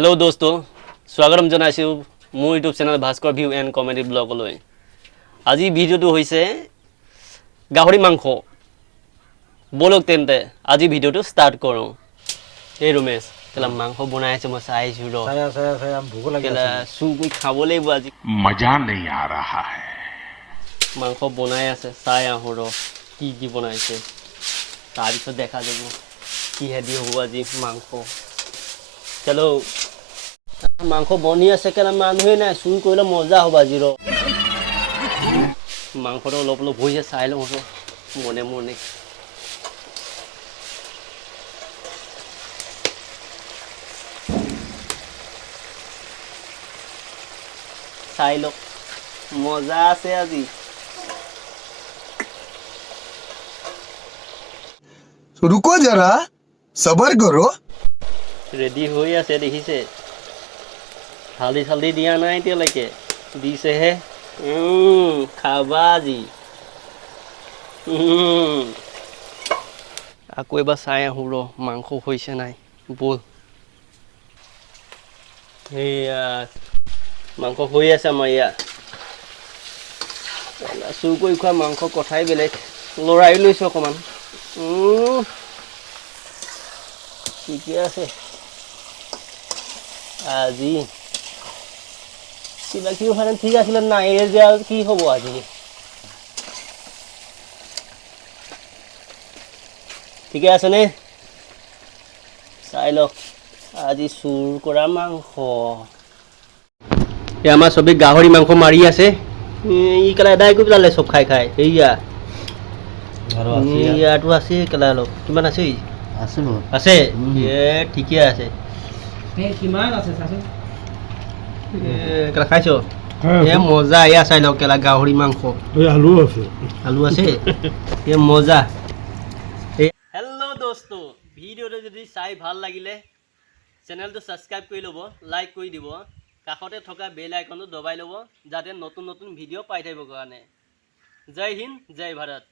hello दोस्तों स्वागतम जनाइছো মোৰ YouTube channel Bhaskar view and comedy ব্লগলৈ আজি ভিডিওটো হৈছে গাহৰি মাংস বলক তেন্তে আজি ভিডিওটো ষ্টাৰ্ট কৰোঁ এই ৰমেশ কেলা মাংস বনাই আছে মই চাইছো ৰ साया भूख लगी কেলা সু কই খাব লাগিব আজি मजा नहीं आ रहा है মাংস বনাই আছে চাই আহো ৰ কি বনাইছে তাৰপিছত দেখা যাব কি হেদি হ'ব আজি মাংস চলো মাংস বনি আছে কেলা মানুহে নাই চুই কৰিলে মজা হ'ব আজি ৰ মাংসটো অলপ অলপ হৈছে চাই লওঁ ৰ মনে মনে চাই লওক মজা আছে আজি रुको जरा सबर करो ৰেডি হৈ আছে দেখিছে হালদি চালদি দিয়া নাই এতিয়ালৈকে দিছেহে খাবা আজি আকৌ এবাৰ চাই আহোঁ ৰ মাংস হৈছে নাই বল সেয়া মাংস হৈ আছে আমাৰ ইয়াত চুৰ কৰি খোৱা মাংস কথাই বেলেগ লৰাই লৈছোঁ অকণমান ঠিকে আছে আজি কিবা কিবি ভালে ঠিক আছিলে নাই যে আৰু কি হ'ব আজি ঠিকে আছেনে চাই লওক আজি চুৰ কৰা মাংস এই আমাৰ চবেই গাহৰি মাংস মাৰি আছে ই কেলা এদাই কৰি পেলালে চব খাই খাই সেয়া ইয়াতো আছে কেলা অলপ কিমান আছে আছে ঠিকে আছে किमान আছে চাচোন কেলা খাইছ এ মজা এয়া চাই লওক কেলা গাহৰি মাংস আলু আছে আলু আছে এ মজা হেল্ল' দোস্ত ভিডিঅ'টো যদি চাই ভাল লাগিলে চেনেলটো ছাবস্ক্ৰাইব কৰি ল'ব লাইক কৰি দিব কাষতে থকা বেল আইকনটো দবাই ল'ব যাতে নতুন নতুন ভিডিঅ' পাই থাকিব কাৰণে জয় হিন্দ জয় ভাৰত